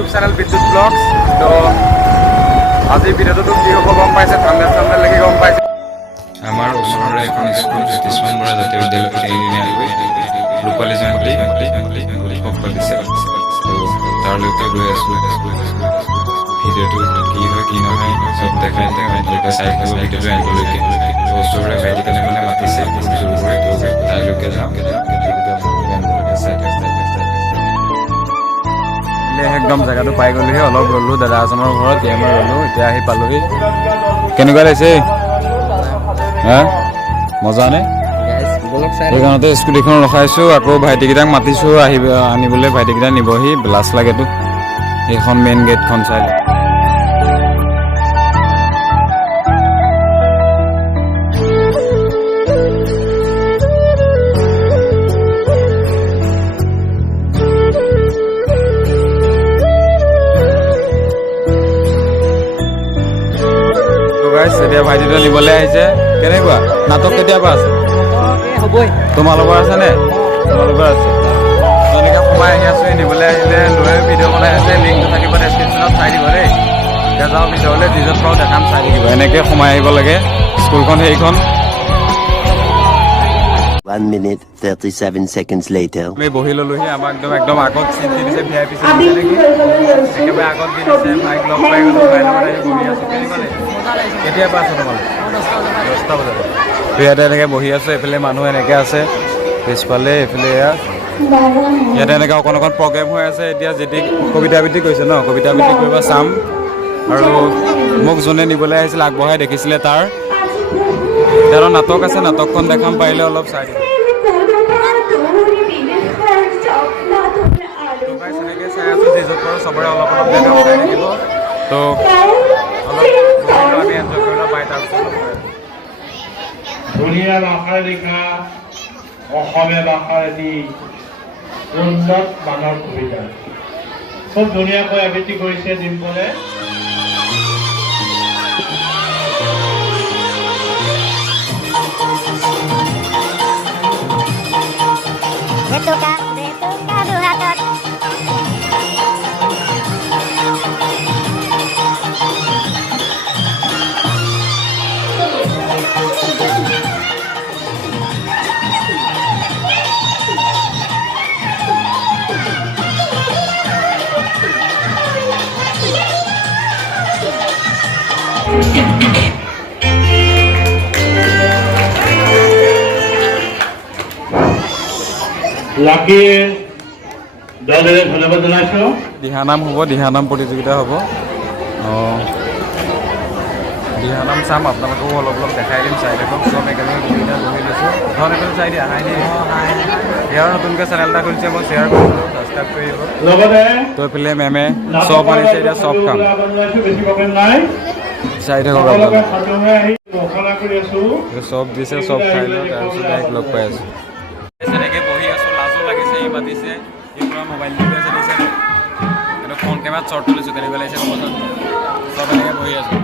YouTube channel বিদ্যুৎ blogs. তো আজিৰ ভিডিঅ'টো কি হ'ব গম পাইছে, থাম্বনেল লাগি গম পাইছে। আমাৰ ওচৰৰে এখন স্কুল জ্যোতিষমান বৰা জাতীয় বিদ্যালয়ত তিনিদিনীয়াকৈ ৰূপালী জয়ন্তী উৎসৱ পাতিছে। তাৰলৈকে গৈ আছোঁ। ভিডিঅ'টো কি হয় কি নহয় চব দেখাই আপোনালোকে চাই থাকিব ভিডিঅ'টো এণ্ডলৈকে। ওচৰৰে ভাইটিকালে মানে মাতিছে জোৰ কৰি, তাইলৈকে যাওঁ। একদম জেগাটো পাই গ'লোহি, অলপ ৰ'লোঁ দাদা এজনৰ ঘৰত, গেমৰ ৰ'লোঁ, এতিয়া আহি পালোহি। কেনেকুৱা লাগিছে? হা মজা নে? সেইকাৰণতে স্কুটিখন ৰখাইছোঁ, আকৌ ভাইটিকেইটাক মাতিছোঁ আহিব আনিবলৈ। ভাইটিকেইটা নিবহি, লাজ লাগেতো সেইখন মেইন গেটখন চাই। এতিয়া ভাইটিটো নিবলৈ আহিছে। কেনেকুৱা নাটক কেতিয়াবা আছে? হ'বই। তোমালোকৰ আছে নে? তোমালোকৰ আছে। তেনেকৈ সোমাই আহি আছোঁ, নিবলৈ আহিলে লৈ ভিডিঅ' বনাই আছে। লিংকটো থাকিব ডেছক্ৰিপশ্যনত, চাই দিব দেই। এতিয়া যাওঁ ভিডিঅ'লৈ, যিজত পাওঁ দেখাম, চাই থাকিব। এনেকৈ সোমাই আহিব লাগে স্কুলখন। সেইখন 1 minute 37 seconds later. আমি বহি ল'লোহি। আমাক একদম আগত চিট দি দিছে, VIP চিট দিছে নেকি, একেবাৰে আগত দি দিছে। ভাইক লগ পাই গ'লোঁ, ভাইৰ লগত আহি বহি আছোঁ। কেনেকুৱা লাগিছে? কেতিয়াৰ পৰা আছোঁ তোমালোক? 10টা বজাত। ইয়াতে এনেকৈ বহি আছোঁ, এইফালে মানুহ এনেকৈ আছে পিছফালে, এইফালে ইয়াতে এনেকৈ অকণ অকণ প্ৰগ্ৰেম হৈ আছে। এতিয়া যেতিয়া কবিতা আবৃত্তি কৰিছে ন, কবিতা আবৃত্তি কৰিব চাম। আৰু মোক যোনে নিবলৈ আহিছিলে আগবঢ়াই দেখিছিলে তাৰ নাটক আছে, নাটকখন দেখাম, পাৰিলে অলপ চাই দিব। এনেকৈ চাই আছোঁ, যিজত পাৰোঁ চবৰে অলপ অলপ দেখাম, চাই থাকিব। তো অলপ আমি এনজয় কৰি লওঁ, পাই তাৰপিছত ধুনীয়া ভাষাৰে লিখা অসমীয়া ভাষাৰ এটি উন্নত মানৰ কবিতা খুব ধুনীয়াকৈ আবৃত্তি কৰিছে ডিম্পলে। লাকিৰ দলেৰে ধন্যবাদ জনাইছোঁ। দিহানাম হ'ব, দিহানাম প্ৰতিযোগিতা হ'ব। দিহানাম চাম, আপোনালোকেও অলপ অলপ দেখাই দিম, চাই থাকক। চব একেলগে গোটেইকেইটা বহি লৈছোঁ। ধন একেলগে চাই দিয়া। হাই ইয়াৰ নতুনকৈ চেনেল এটা খুলিছে, মই শ্বেয়াৰ কৰিছোঁ, ছাবস্ক্ৰাইব কৰি দিব। লগতে তো এইফালে মেমে চব আনিছে, এতিয়া চব কাম চাই থাকক। চব দিছে, চব খাই লওঁ, তাৰপিছত ডাইৰেক্ট লগ পাই আছোঁ। তেনেকৈ বহি আছোঁ, লাজো লাগিছে। ই মাতিছে, ই পুৰা মোবাইল দি আছে, দিছে কিন্তু ফোন কেমেৰাত শ্বৰ্ট তুলিছোঁ। কেনেকুৱা লাগিছে ক'বচোন? চব এনেকৈ বহি আছোঁ।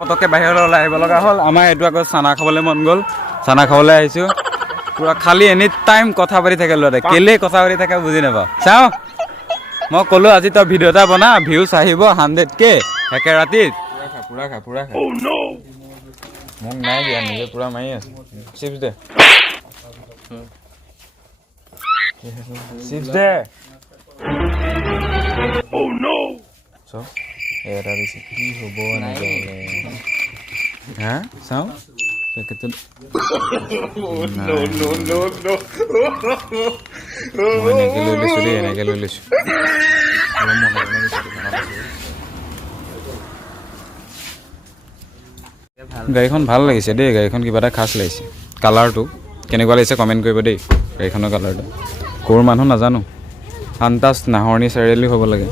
পটককৈ বাহিৰলৈ ওলাই আহিব লগা হ'ল। আমাৰ এইটো আকৌ চানা খাবলৈ মন গ'ল, চানা খাবলৈ আহিছোঁ। পূৰা খালি এনি টাইম কথা পাতি থাকে ল'ৰাটোৱে, কেলেই কথা পাতি থাকে বুজি নাপাওঁ। চাওঁ, মই ক'লোঁ আজি তই ভিডিঅ' এটা বনা, ভিউজ আহিব 100K একে ৰাতিত। পুৰা খা মোক নাই দিয়া, নিজে পূৰা মাৰি আছে। চিপছ দে, চিপছ দে। চব এটা দিছে, কি হ'ব এনেকৈ হা? চাওঁ পেকেটত এনেকৈ লৈ লৈছোঁ দেই, এনেকৈ লৈ লৈছোঁ। গাড়ীখন ভাল লাগিছে দেই, গাড়ীখন কিবা এটা খাচ লাগিছে। কালাৰটো কেনেকুৱা লাগিছে কমেণ্ট কৰিব দেই, গাড়ীখনৰ কালাৰটো। ক'ৰ মানুহ নাজানো, আন্তাজ নাহৰণি চাৰিআলি হ'ব লাগে।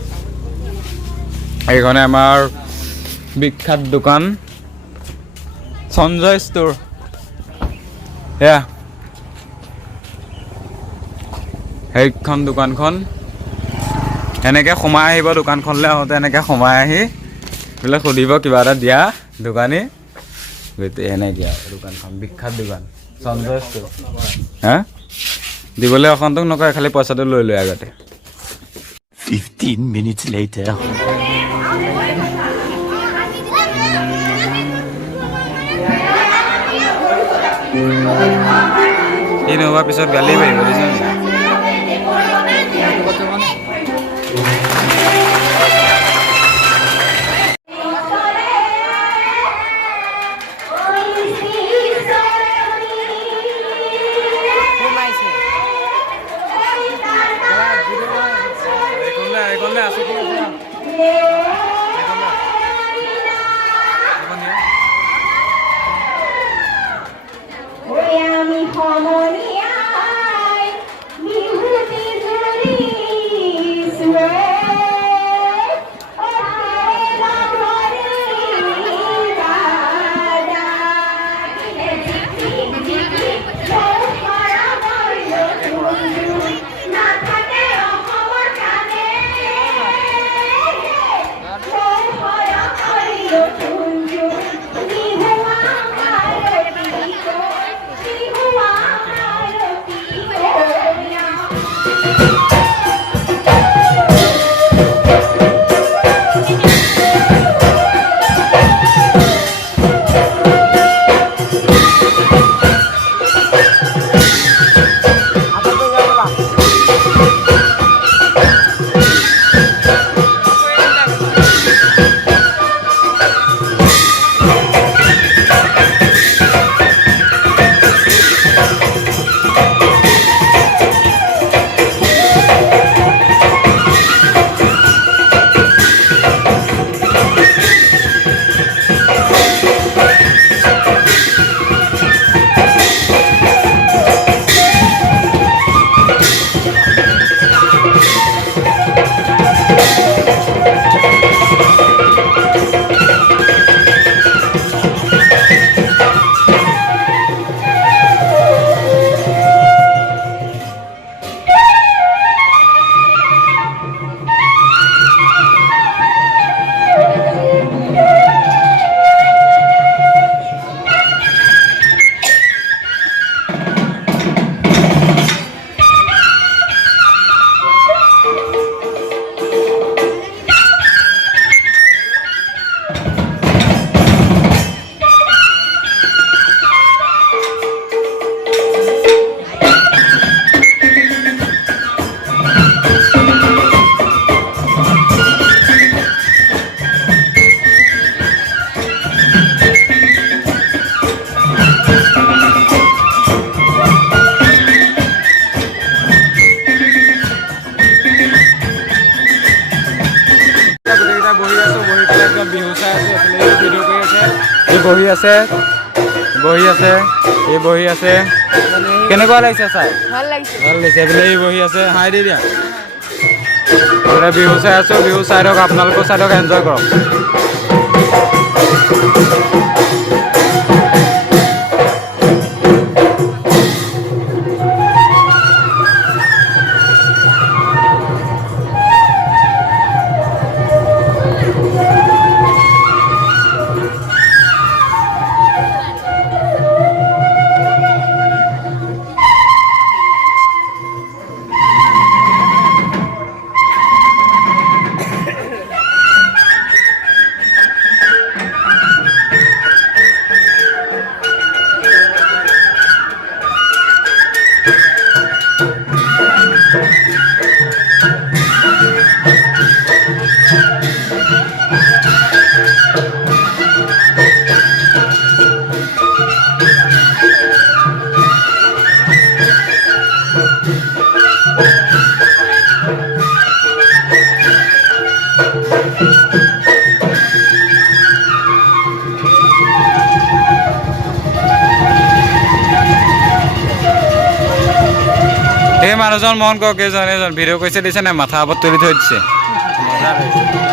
এইখনে আমাৰ বিখ্যাত দোকান সঞ্জয় ষ্ট'ৰ। এয়া সেইখন দোকানখন। এনেকৈ সোমাই আহিব দোকানখনলৈ আহোঁতে, এনেকৈ সোমাই আহি বোলে সুধিব কিবা এটা দিয়া দোকানী, এনেকৈ দোকানখন বিখ্যাত দোকান সঞ্জয় ষ্ট'ৰ। হা দিবলৈ অসন্তোষ নকৰে, খালি পইচাটো লৈ লয় আগতে। 15 minutes later. এই নোহোৱাৰ পিছত গালি পাৰিব বুজিছা। বহি আছে, এই বহি আছে। কেনেকুৱা লাগিছে চাই? ভাল লাগিছে। এইফালে এই বহি আছে, হাই দি দিয়া। বিহু চাই আছো, বিহু চাই থাকক, আপোনালোকেও চাই থাকক, এনজয় কৰক। মানুহজন মন কওক এজন ভিডিঅ' কৈছে দিছে নে মাথা ওপৰত তুলি থৈ দিছে মজা লাগিছে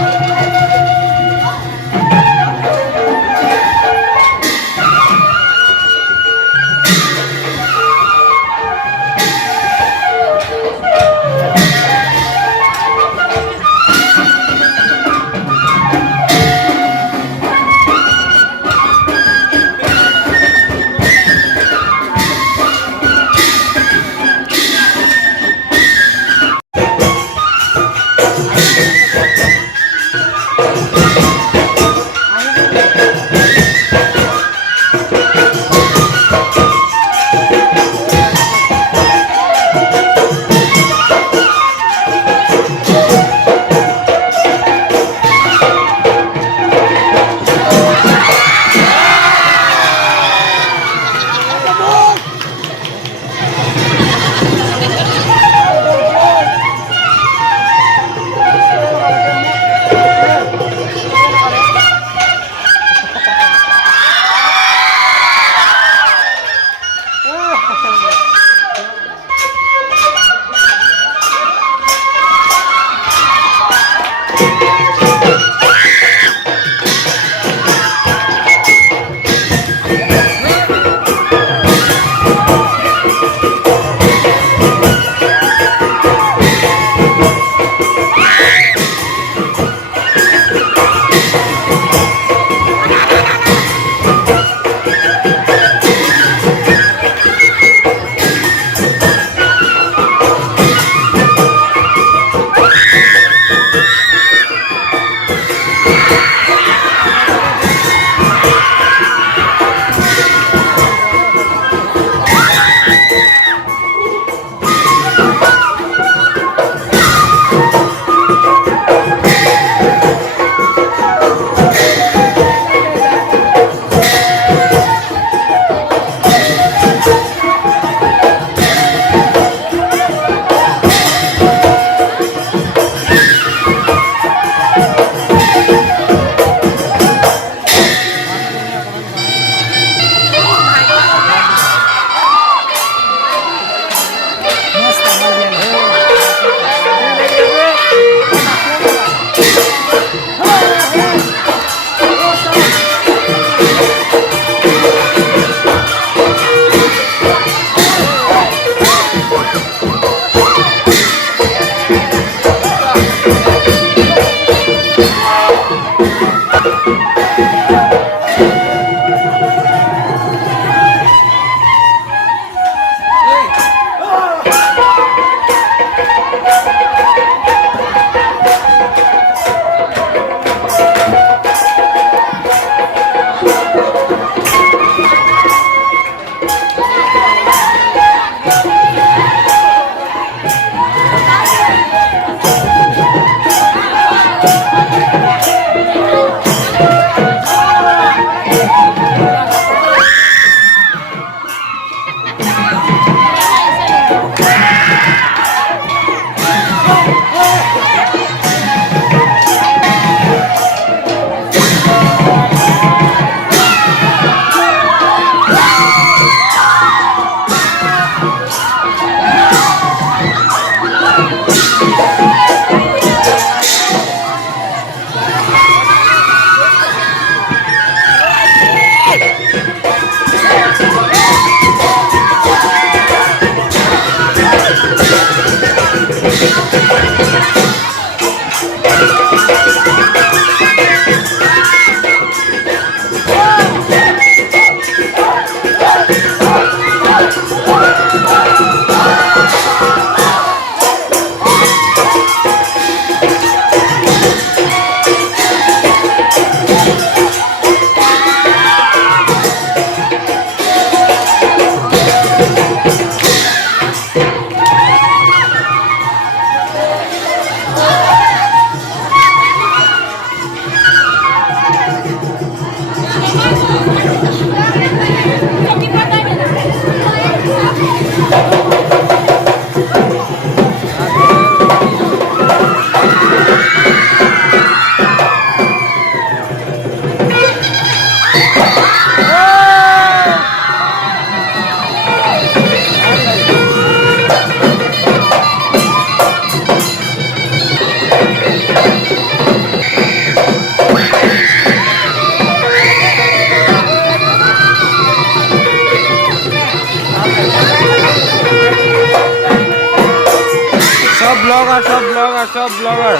চব ব্লগাৰ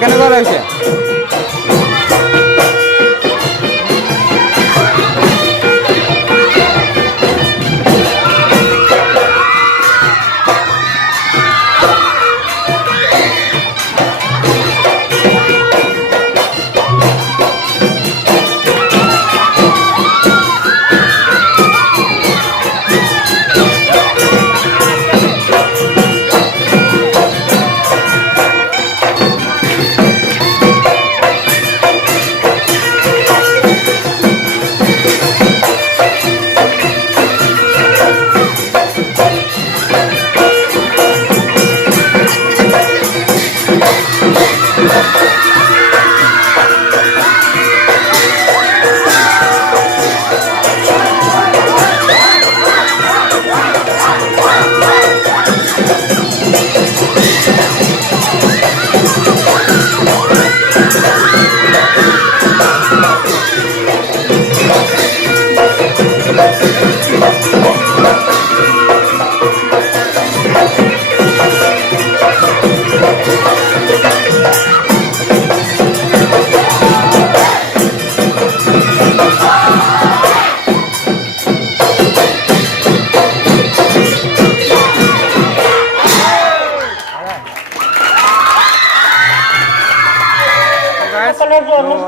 কেনেকুৱা লাগিছে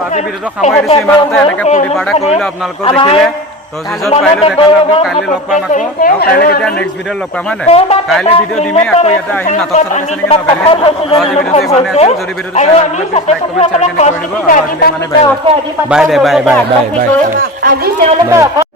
আজি ভিডিঅ'টো সামৰি দিছোঁ ইমানতে এনেকৈ ফূৰ্তি ফাৰ্তা কৰিলোঁ আপোনালোকেও দেখিলে তো যিজত পাৰিলোঁ দেখালোঁ কাইলৈ লগ পাম আকৌ আৰু কাইলৈ কেতিয়া নেক্সট ভিডিঅ'ত লগ পাম হয় নাই কাইলৈ ভিডিঅ' দিমেই আকৌ ইয়াতে আহিম নাটক চাটক আছে নেকি নকাইলৈ আজি ভিডিঅ'টো ইমানে আছিল যদি ভিডিঅ'টো চাই ভাল লাগিলে প্লিজ লাইক কমেণ্ট শ্বেয়াৰ কৰি দিব আৰু আজিলৈ ইমানে bye bye bye bye bye bye bye bye